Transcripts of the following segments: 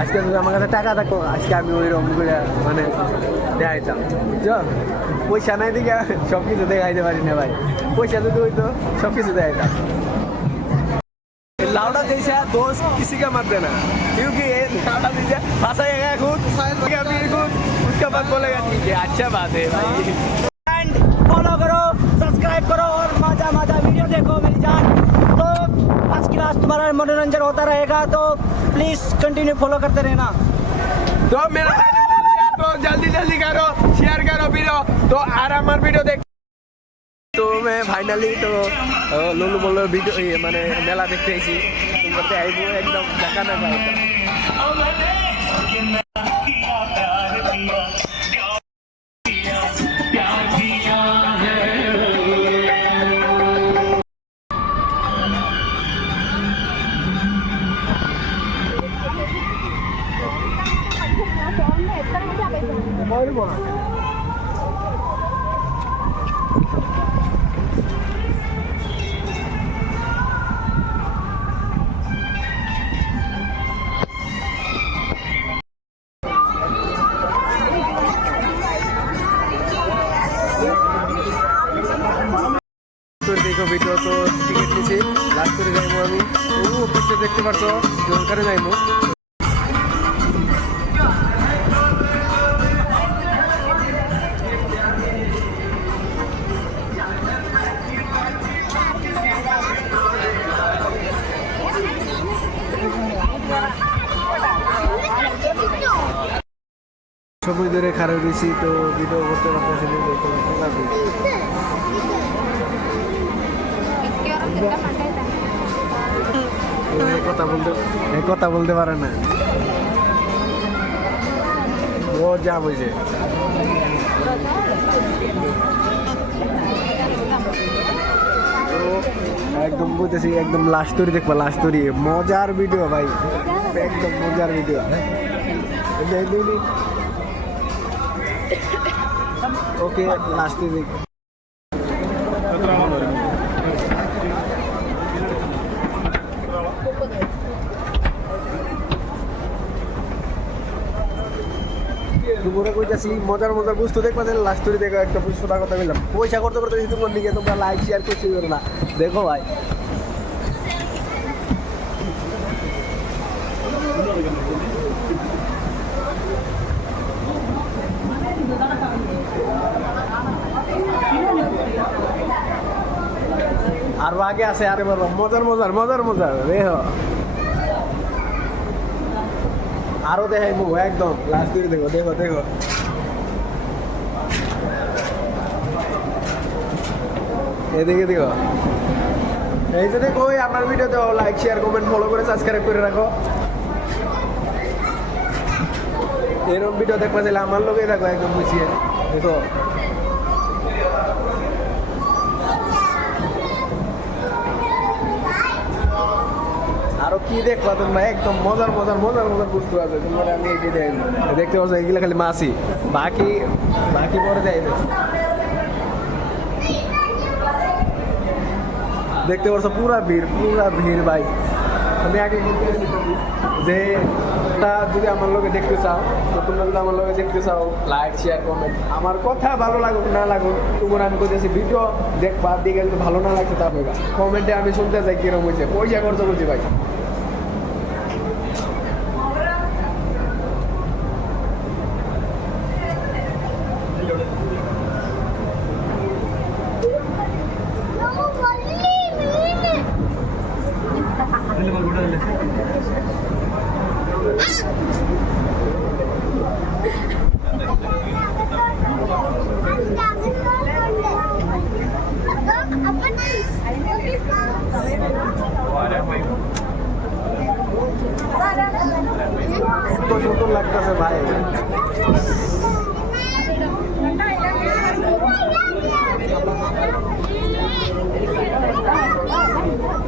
আজকে যদি আমার কাছে টাকা থাকো আজকে আমি ওই রকম করে মানে দেখাইতাম, বুঝছো? পয়সা নাই দিকে সব কিছু দেখাইতে পারি না ভাই, পয়সা যদি হইতো সব কিছু দেখাইতাম। लाउडा जैसा दोस्त किसी का मत देना, क्योंकि ये लाउडा जैसा फंसाएगा खुद उसका बात बोलेगा ठीक है, अच्छा बात है भाई। एंड फॉलो करो, सब्सक्राइब करो और मजा मजा वीडियो देखो मेरी जान। तो आज की रात तुम्हारा मनोरंजन होता रहेगा, तो प्लीज कंटिन्यू फॉलो करते रहना। तो मेरा तो जल्दी जल्दी करो, शेयर करो वीडियो, तो आराम वीडियो देख। तो मैं फाइनली तो लोलू बोलो वीडियो ये मैंने मेला देखते ही करते आई वो एकदम जगह ना जाता। देखो वीडियो तो टिकट নিছি লাস্ট করে যাইবো আমি, ও অফিসে দেখতে পারছো ওখানে যাইবো। সময় ধরে খারাপ হয়েছি তো ভিডিও করতে পারতেছি কথা বলতে পারে না, ও যা বুঝে। একদম বুঝতেছি একদম লাস্ট স্টোরি দেখবা, লাস্ট স্টোরি মজার ভিডিও ভাই, একদম মজার ভিডিও। ওকে লাস্টে দেখ দুপুরে কইতাছি মজার মজার বস্তু দেখবা, লাস্ট স্টোরি দেখো একটা সোজা কথা বললাম, পয়সা করতে করতে তোমার দিকে তোমরা লাইক শেয়ার করতে পারো না, দেখো ভাই। আর আগে আছে আরে বলো মজার মজার মজার মজার দেখো, আরো দেখাই মু একদম লাস্ট করে দেখো দেখো দেখো। এদিকে দেখো, এই যে দেখো আপনার ভিডিওতে লাইক শেয়ার কমেন্ট ফলো করে সাবস্ক্রাইব করে রাখো। এরকম ভিডিও দেখবা চাইলে আমার লোকেই দেখো একদম বুঝিয়ে দেখো। আরো কি দেখবা তোমরা, একদম মজার মজার মজার মজার বস্তু আছে তোমরা, আমি এটি দেখতে পাচ্ছি এগুলো খালি মাছি, বাকি বাকি পরে যাই দেখতে পাচ্ছ পুরা ভিড় ভাই। আমি আগে যে যদি আমার লোকে দেখতে চাও, তো তোমরা যদি আমার লোকে দেখতে চাও লাইক শেয়ার কমেন্ট, আমার কথা ভালো লাগুক না লাগুক তোমরা আমি কইতেছি ভিডিও দেখবা, দিকে যদি ভালো না লাগছে তা হইবা কমেন্টে, আমি শুনতে চাই কিরকম হয়েছে, পয়সা খরচ করছি ভাই। तो सुंदर लगता है भाई,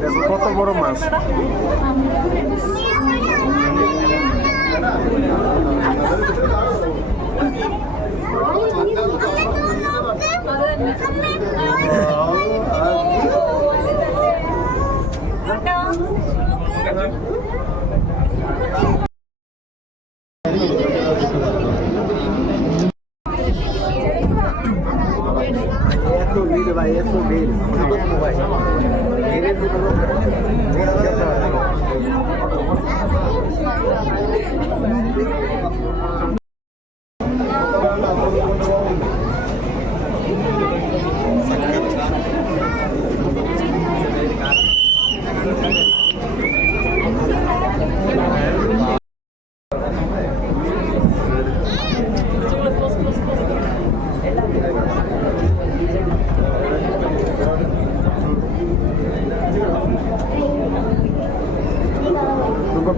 देखो কত বড় মাছ। এত ভিড় ভাই, এত ভিড় ভাই, ভিড়ের ভিতরে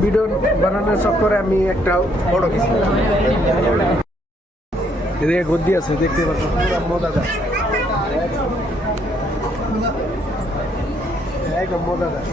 ভিডিও বানানোর চক্করে আমি একটা বড় কিছু এদিকে গদ্দি আছে, দেখতে পাচ্ছ পুরো মজাদার, একদম মজাদার।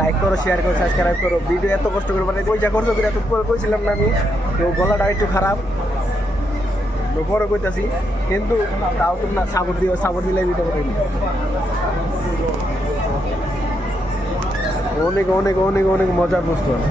লাইক করো, শেয়ার করো, সাবস্ক্রাইব করো। ভিডিও এত কষ্ট করে মানে পয়সা খরচ করে এত কইছিলাম না আমি, তো গলাটা একটু খারাপ পরে কইতাছি, কিন্তু তাও তোমরা সাপোর্ট দিও, সাপোর্ট দিলে ভিডিও করে অনেক অনেক অনেক অনেক মজার বস্তু আছে।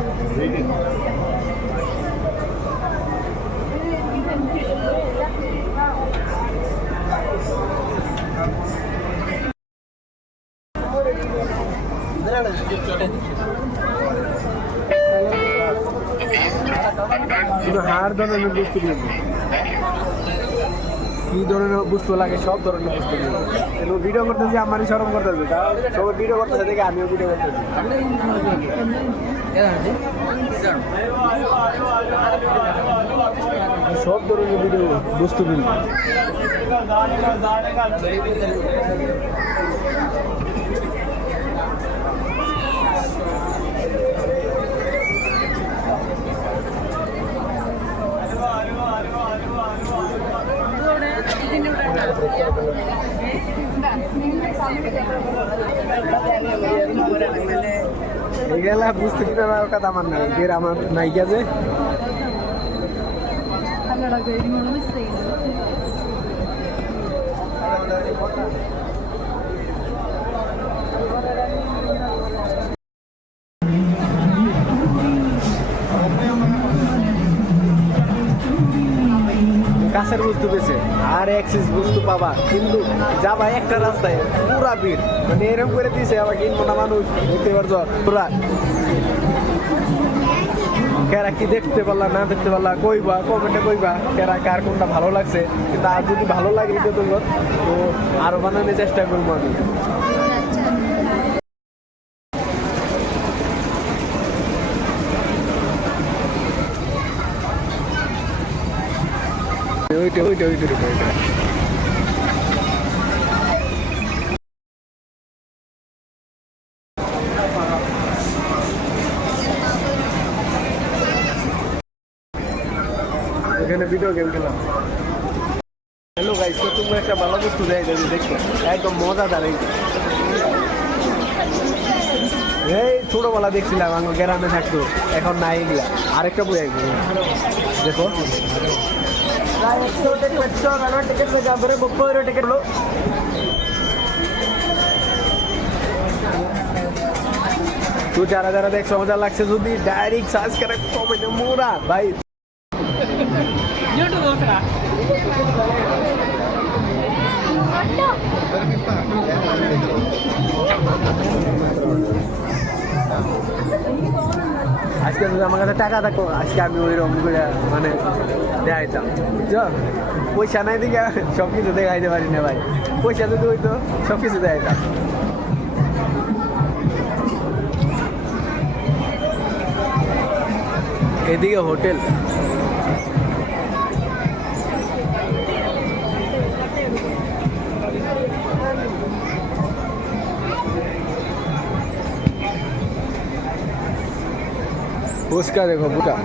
হার ধরনের বস্তু কি ধরনের বস্তু লাগে, সব ধরনের বস্তু ভিডিও করতেছি, আমারই সরম করতেছে, সবাই ভিডিও করতেছে দেখে আমিও ভিডিও করতেছি। সব ধরনের ভিডিও বস্তু মিলবে। এগুলা বুঝতে কিনা কথা আমার নাই, এর আমার নায়িকা যে কাছের বস্তু পেয়েছে আর এক্সিস বস্তু পাবা, কিন্তু যাবা একটা রাস্তায় পুরা ভিড়, মানে এরকম করে দিয়েছে আবার কিনবো না মানুষ, দেখতে পারছো পুরা। কেরা কি দেখতে পারলা না দেখতে পারলা কইবা, কমেন্টে কইবা কেরা কার কোনটা ভালো লাগছে, কিন্তু আর যদি ভালো লাগে ভিডিও তো আরো বানানোর চেষ্টা করবো আমি। ওইটা ওইটা ওইটা ওইটা এখানে ভিডিও গেম খেলাম। হ্যালো গাইস, তো তুমি একটা ভালো বস্তু দেয় যদি দেখো, একদম মজাদার। এই ছোটবেলা দেখছিলাম আমার গ্রামে থাকতো, এখন নাই এগুলা। আরেকটা বই আসবে দেখো, প্রায় 100 থেকে 150 টিকিট में जा बरे 30 টিকিট হলো। তো যারা যারা দেখছো মজা লাগছে, যদি ডাইরেক্ট সার্চ করে কমেন্টে মোরা ভাই YouTube ওকরা আজকে যদি আমার কাছে টাকা থাকতো, আজকে আমি ওইরকম করে মানে দেখাইতাম, বুঝছো? পয়সা নাই দিকে সব কিছু দেখাইতে পারি না ভাই, পয়সা যদি হইতো সব কিছু দেখাইতাম। এদিকে হোটেল, उसका देखो बुका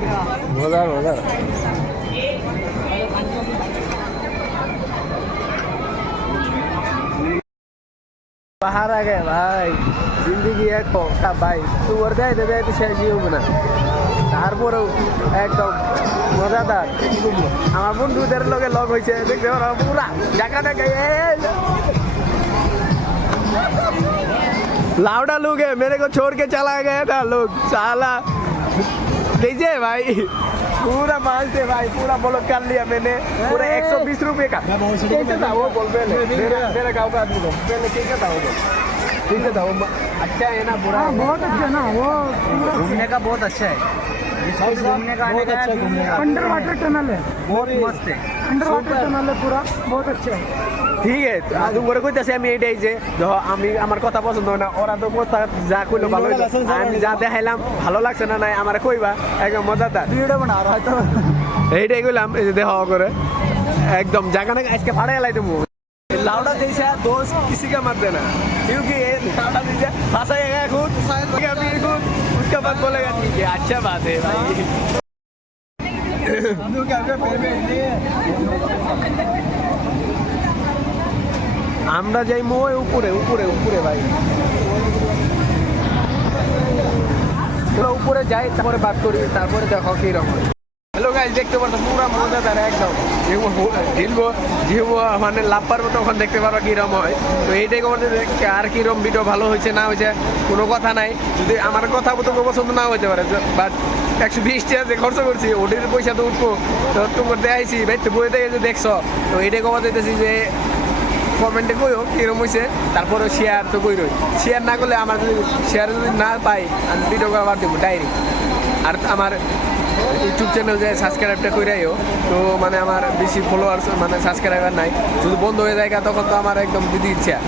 मजा मजा बाहर आ गए भाई जिंदगी एक होता भाई तू वर्दे दे तो শেষ হবে না তারপরে একদম মজাদার আমার বন্ধুদের লগে লগ হইছে দেখতে পারো পুরা জায়গা না গए लाउडा लोग है मेरे को छोड़ के चला गया था लोग साला देखिए भाई पूरा माल थे भाई पूरा ब्लॉक कर लिया मैंने पूरा 120 रुपए का कैसे था वो बोल मेरे गाँव का आदमी को पहले कैसे था वो ठीक है था वो अच्छा है ना बुरा बहुत अच्छा ना वो घूमने का बहुत अच्छा है घूमने का बहुत अच्छा घूमने का अंडर वाटर टनल है बहुत मस्त है अंडर वाटर टनल है पूरा बहुत अच्छा है ঠিক আছে আদু করে কইতাছি আমি এইটাই যে আমি আমার কথা পছন্দ হয় না ওরা তো কথা যা কইলো ভালো আমি যা দেখাইলাম ভালো লাগছে না নাই আমারে কইবা একদম মজাদার ভিডিও বানাও হয়তো এইটাই কইলাম এই যে দেখা করে একদম জায়গা না আজকে ফাড়াই লাই দেবো लाउडा जैसा दोस्त किसी का मत देना क्योंकि ये लाउडा जैसा फंसाएगा खुद खुद उसका बात बोलेगा ठीक है अच्छा बात है भाई আমরা যাই মই উপরে উপরে উপরে ভাই পুরো উপরে যাই তারপরে বাদ করি তারপরে দেখো কি রকম হ্যালো গাইস দেখতে পাচ্ছ পুরো মজাদার একদম যেগুলো মানে লাভ পারবো তখন দেখতে পারো কিরকম হয় তো এইটাই খবর আর কিরকম ভিডিও ভালো হয়েছে না হয়েছে কোনো কথা নাই যদি আমার কথা তোমার পছন্দ না হতে পারে বাট 120 টাকা যে খরচ করছি ওটির পয়সা তো উঠবো তো তোমার দেখাইছি ভাই তো বই দেখে যে দেখছো তো এইটাই খবর দিতেছি যে কমেন্টে কইও কিরকম হয়েছে তারপরে শেয়ার তো কইরই শেয়ার না করলে আমার যদি শেয়ার যদি না পাই আমি ভিডিও করা বাদ দেবো ডাইরেক্ট আর আমার ইউটিউব চ্যানেল যে সাবস্ক্রাইবটা কইরাইও তো মানে আমার বেশি ফলোয়ার্স মানে সাবস্ক্রাইবার নাই যদি বন্ধ হয়ে যায় তখন তো আমার একদম দিদি ইচ্ছা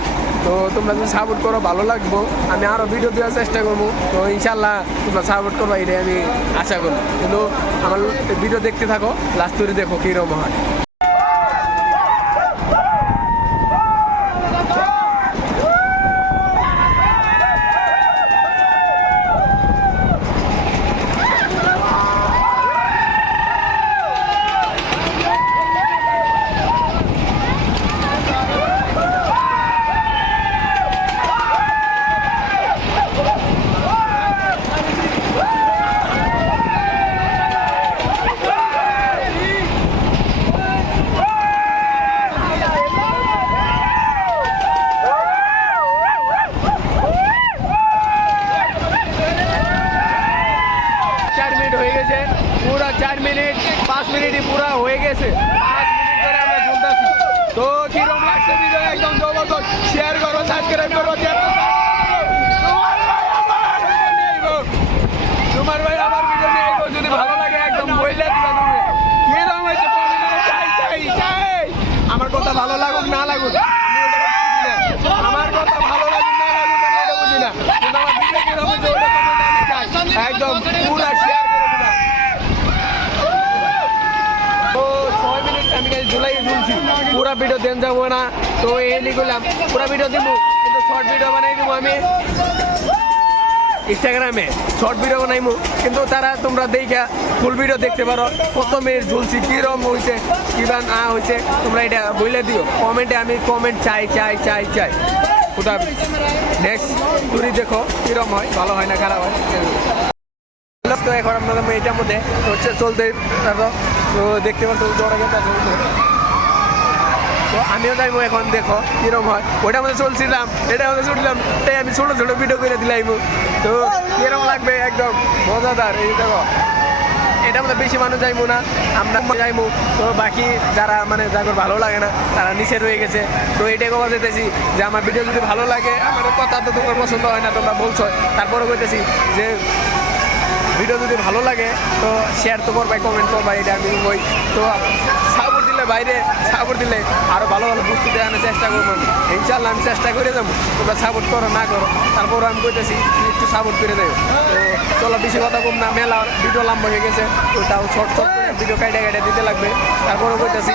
তো তোমরা যদি সাপোর্ট করো ভালো লাগবো আমি আরও ভিডিও দেওয়ার চেষ্টা করবো তো ইনশাল্লাহ তোমরা সাপোর্ট করবো এটাই আমি আশা করি কিন্তু আমার ভিডিও দেখতে থাকো লাস্ট করে দেখো কীরকম হয় पूरा 4 मिनट 5 मिनट ही पूरा हो गए 5 मिनट ধরে আমরা ঝুলতাছি তো কিরকম লাগছে ভিডিও একদম জবরদস্ত শেয়ার করো সাবস্ক্রাইব করো তোমার ভাই আমার ভিডিও নিয়ে যদি ভালো লাগে একদম বইলে দিবা তুমি কিরকম হইছে কমেন্টে চাই আমার কথা ভালো লাগুক না লাগুক আমার কথা ভালো লাগুক না লাগুক আমি এটা বুঝি না কিন্তু আমার ভিডিও কিরকম হইছে ওটা কমেন্টে আমি চাই একদম পুরো শেয়ার জুলাই ঝুলছি পুরা ভিডিও দেন যাবো না তো এই করলাম পুরা ভিডিও দিব কিন্তু শর্ট ভিডিও বানাই দিব আমি ইনস্টাগ্রামে শর্ট ভিডিও বানাইমু কিন্তু তারা তোমরা দেখা ফুল ভিডিও দেখতে পারো কত মিনিট ঝুলছি কীরকম হয়েছে কিবা না হয়েছে তোমরা এটা বলে দিও কমেন্টে আমি কমেন্ট চাই কোথা নেক্সট ঘুরি দেখো কীরকম হয় ভালো হয় না খারাপ হয় তো এখন আপনাদের এটার মধ্যে হচ্ছে চলতে থাকো তো দেখতে পাচ্ছ তো আমিও যাইবো এখন দেখো কিরম হয় ওইটার মধ্যে চলছিলাম এটার মধ্যে ছুটলাম তাই আমি ছোটো ছোটো ভিডিও করে দিলাম তো কিরম লাগবে একদম মজাদার এই দেখো এটার মধ্যে বেশি মানুষ যাইবো না আমরা যাইবো তো বাকি যারা মানে যাদের ভালো লাগে না তারা নিচে রয়ে গেছে তো এইটাই কথা যেতেছি যে আমার ভিডিও যদি ভালো লাগে আমার কথা তো তোমার পছন্দ হয় না তোমরা বলছো তারপরেও কইতেছি যে ভিডিও যদি ভালো লাগে তো শেয়ার তো করবাই কমেন্ট করবাই এটা আমি বই তো সাপোর্ট দিলে বাইরে সাপোর্ট দিলে আরও ভালো ভালো বস্তু দেখানোর চেষ্টা করবো ইনশাল্লাহ আমি চেষ্টা করে যাবো তোমরা সাপোর্ট করো না করো তারপরও আমি কইতেছি একটু সাপোর্ট করে দেবো তো চলো বেশি কথা কম না মেলা ভিডিও লম্বা হয়ে গেছে তো তাও শর্ট ভিডিও কাইটা দিতে লাগবে তারপরেও কইতেছি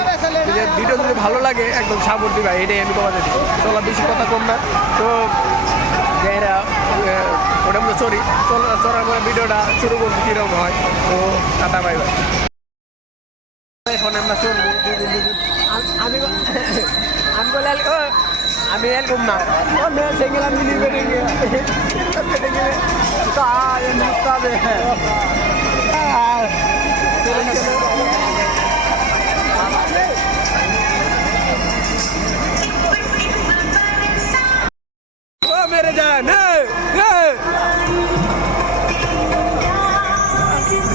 যে ভিডিও যদি ভালো লাগে একদম সাপোর্ট দিবা এটাই আমি কথা দিই চলো বেশি কথা কম না তো যে এরা ওটা আমরা চড়ি চড়ার পরে ভিডিওটা শুরু করবো কিরকম হয়। তো টাটা বাই বাই। এখন আমরা চলবো আমি আমি বলে আমি এরকম না সেগুলো আমি নিবে मेरे जान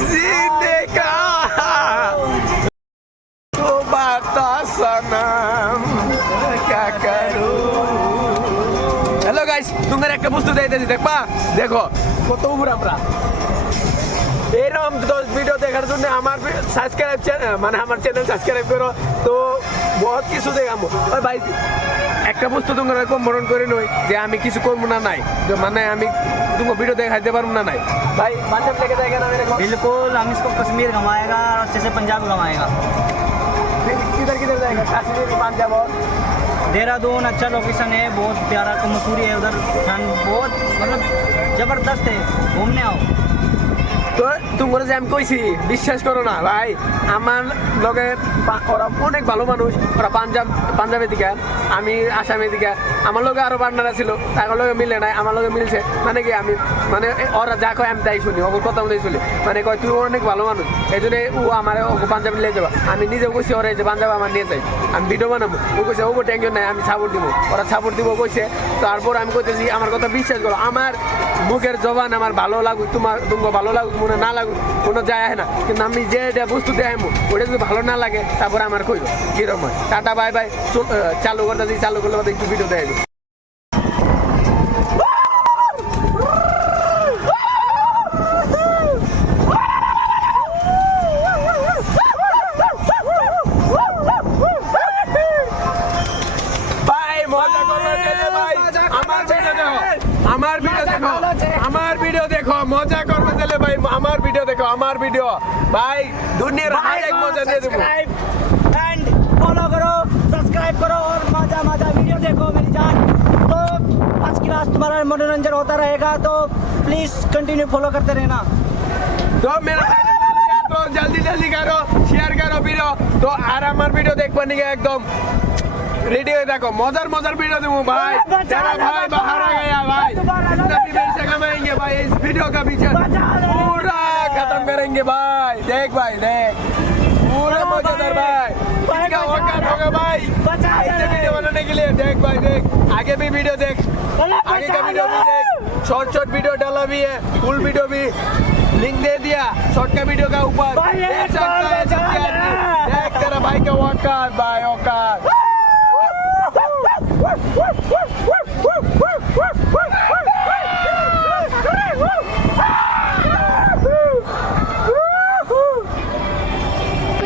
जीने का तो बता सनम क्या करूं। हेलो गाइस तुम्हारे একটা বস্তু দেখাইতেছি দেখবা দেখো কত উপরে আমরা এরকম ভিডিও দেখার জন্য আমার সাবস্ক্রাইব মানে আমার চ্যানেল সাবস্ক্রাইব করো। তো বহুত কিছু দেখাবো ভাই একটা বস্তু তোমরা কম্বরণ করে নই যে আমি কিছু করবো না নাই মানে আমি तुमको वीडियो दिखाते पारूँ ना नहीं भाई पंजाब लेके जाएगा ना मेरे को बिल्कुल हम इसको कश्मीर घुमाएगा और अच्छे से पंजाब घुमाएगा। फिर किधर किधर जाएगा कश्मीर पंजाब और देहरादून अच्छा लोकेशन है बहुत प्यारा तो मसूरी है उधर ठंड बहुत मतलब जबरदस्त है घूमने आओ। তো তোমরা যে আমি কইছি বিশ্বাস করো না ভাই আমার লগে ওরা অনেক ভালো মানুষ ওরা পাঞ্জাবের দিকে আমি আসামের দিকে আমার লগে আরো পার্টনার ছিল তার লগে মিলে নাই আমার লগে মিলছে মানে কি আমি মানে ওরা যা কয় আমি তাই শুনি ওর কথা মতোই শুনি মানে কয় তুই অনেক ভালো মানুষ এই জন্য ও আমার ওকে পাঞ্জাবে নিয়ে যাবা আমি নিজেও কইছি ওরা যে পাঞ্জাব আমার নিয়ে যাই আমি ভিডিও বানাবো ও কইছে ওকে টেনশন নাই আমি সাপোর্ট দিব ওরা সাপোর্ট দিব কইছে। তারপর আমি কইতেছি আমার কথা বিশ্বাস করো আমার মুখের জবান আমার ভালো লাগুক তোমার ভালো লাগুক মনে না লাগুক কোনো যায় না কিন্তু আমি যে বস্তু দেখাইমো ওটা যদি ভালো না লাগে তারপরে আমার কইব কিরকম হয়। টাটা বাই বাই চালু করতেছি চালু করলে একটু ভিডিও দেখাইব। আমার ভিডিও দেখো মজা করবে চলে ভাই আমার ভিডিও দেখো আমার ভিডিও ভাই দুনিয়ার हर एक मजा दे दूं एंड फॉलो करो सब्सक्राइब करो और मजा मजा वीडियो देखो मेरी जान। तो आज की रात तुम्हारा मनोरंजन होता रहेगा तो प्लीज कंटिन्यू फॉलो करते रहना। तो मेरा तो जल्दी जल्दी करो शेयर करो वीडियो तो আর আমার ভিডিও দেখবা নিকে একদম रेडी हो देखो मजार मजार वीडियो दूँ भाई तेरा भाई बाहर आ गया भाई जितना भी पैसे कमाएंगे भाई इस वीडियो का पीछे पूरा खत्म करेंगे भाई देख पूरा मजेदार भाई इसका औकात होगा भाई ऐसे वीडियो बनाने के लिए देख भाई देख आगे भी वीडियो देख आगे का वीडियो भी देख शॉर्ट वीडियो डाला भी है फुल वीडियो भी लिंक दे दिया शॉर्ट का वीडियो का ऊपर देख सकता है देख तेरा भाई का औकात भाई औकात।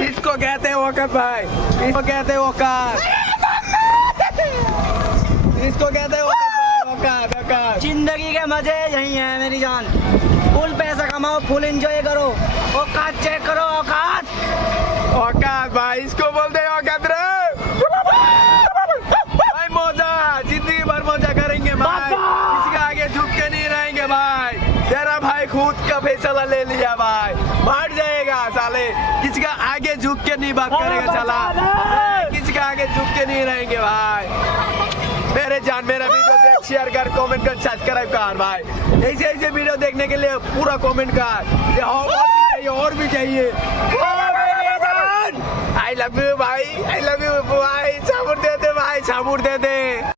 इसको कहते हैं औकात भाई इसको कहते हैं औकात इसको कहते हैं औकात औकात। जिंदगी के मजे यही है मेरी जान फुल पैसा कमाओ फुल एंजॉय करो औकात चेक करो औकात औकात भाई इसको बोलते हैं औकात रे भाई मौजा जिंदगी भर मौजा करेंगे भाई किसी के आगे झुक के नहीं रहेंगे भाई तेरा भाई खुद का फैसला ले लिया भाई मर जाएगा साले किसी का आगे झुक के नहीं बात करेगा चला किसी के आगे झुक के नहीं रहेंगे भाई मेरे जान मेरा वीडियो देख शेयर कर कमेंट कर सब्सक्राइब कर भाई ऐसे ऐसे वीडियो देखने के लिए पूरा कमेंट कर ये और भी चाहिए आई लव यू भाई आई लव यू भाई साबुर दे दे भाई साबुर दे दे।